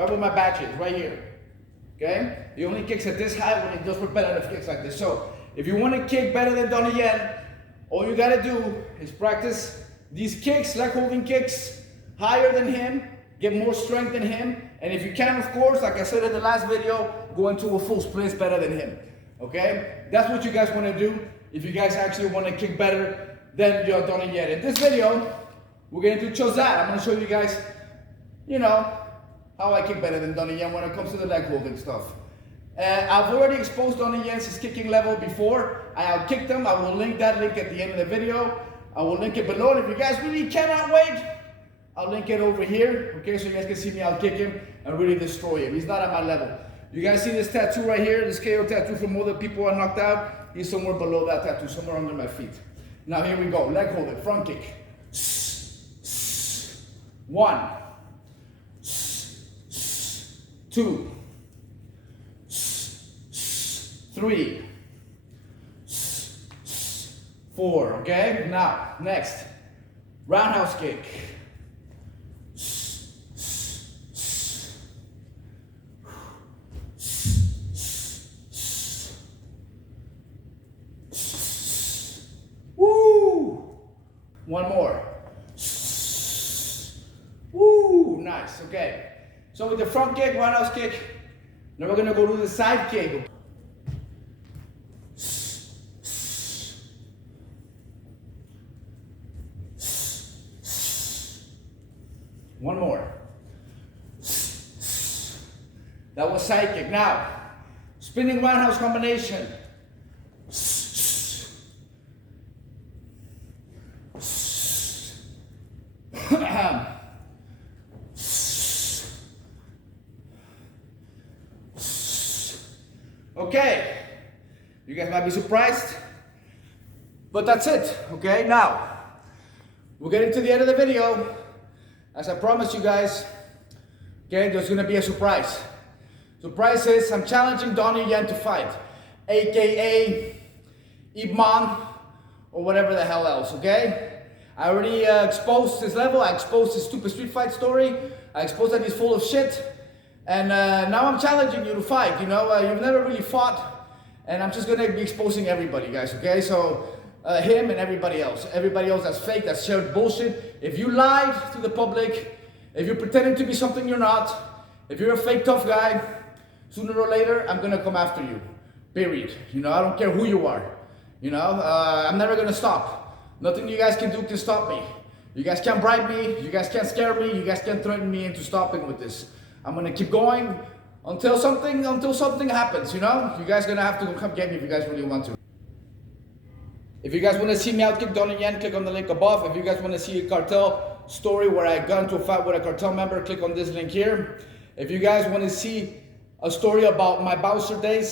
Right with my batches, right here. Okay? He only kicks at this height when he does repetitive kicks like this. So if you want to kick better than Donnie Yen, all you gotta do is practice these kicks, leg holding kicks, higher than him, get more strength than him, and if you can, of course, like I said in the last video, go into a full split better than him. Okay? That's what you guys want to do if you guys actually want to kick better than your Donnie Yen. In this video, we're gonna do Chozat. I'm gonna show you guys, you know, how I kick better than Donnie Yen when it comes to the leg holding stuff. I've already exposed Donnie Yen's kicking level before. I outkicked him. I will link that link at the end of the video. I will link it below. And if you guys really cannot wait, I'll link it over here. Okay, so you guys can see me outkick him and really destroy him. He's not at my level. You guys see this tattoo right here? This KO tattoo from all the people I knocked out? He's somewhere below that tattoo, somewhere under my feet. Now here we go. Leg hold it. Front kick. 1, 2, 3, 4, okay? Now, next, roundhouse kick. Woo! One more. Woo! Nice, okay. So with the front kick, roundhouse kick, now we're gonna go to the side kick. One more. That was side kick. Now, spinning roundhouse combination. Okay, you guys might be surprised, but that's it. Okay, now we're getting to the end of the video. As I promised you guys, okay, there's gonna be a surprise. Surprise is I'm challenging Donnie Yen to fight, aka Ip Man, or whatever the hell else, okay? I already exposed his level, I exposed his stupid street fight story, I exposed that he's full of shit, and now I'm challenging you to fight, you know? You've never really fought, and I'm just gonna be exposing everybody, guys, okay? So, him and everybody else that's fake, that's shared bullshit. If you lied to the public, if you're pretending to be something you're not, if you're a fake tough guy, sooner or later, I'm gonna come after you, period. You know, I don't care who you are, you know, I'm never gonna stop. Nothing you guys can do can stop me. You guys can't bribe me, you guys can't scare me, you guys can't threaten me into stopping with this. I'm gonna keep going until something happens, you know? You guys gonna have to come get me if you guys really want to. If you guys want to see me outkick Donnie Yen, click on the link above. If you guys want to see a cartel story where I got into a fight with a cartel member, click on this link here. If you guys want to see a story about my bouncer days,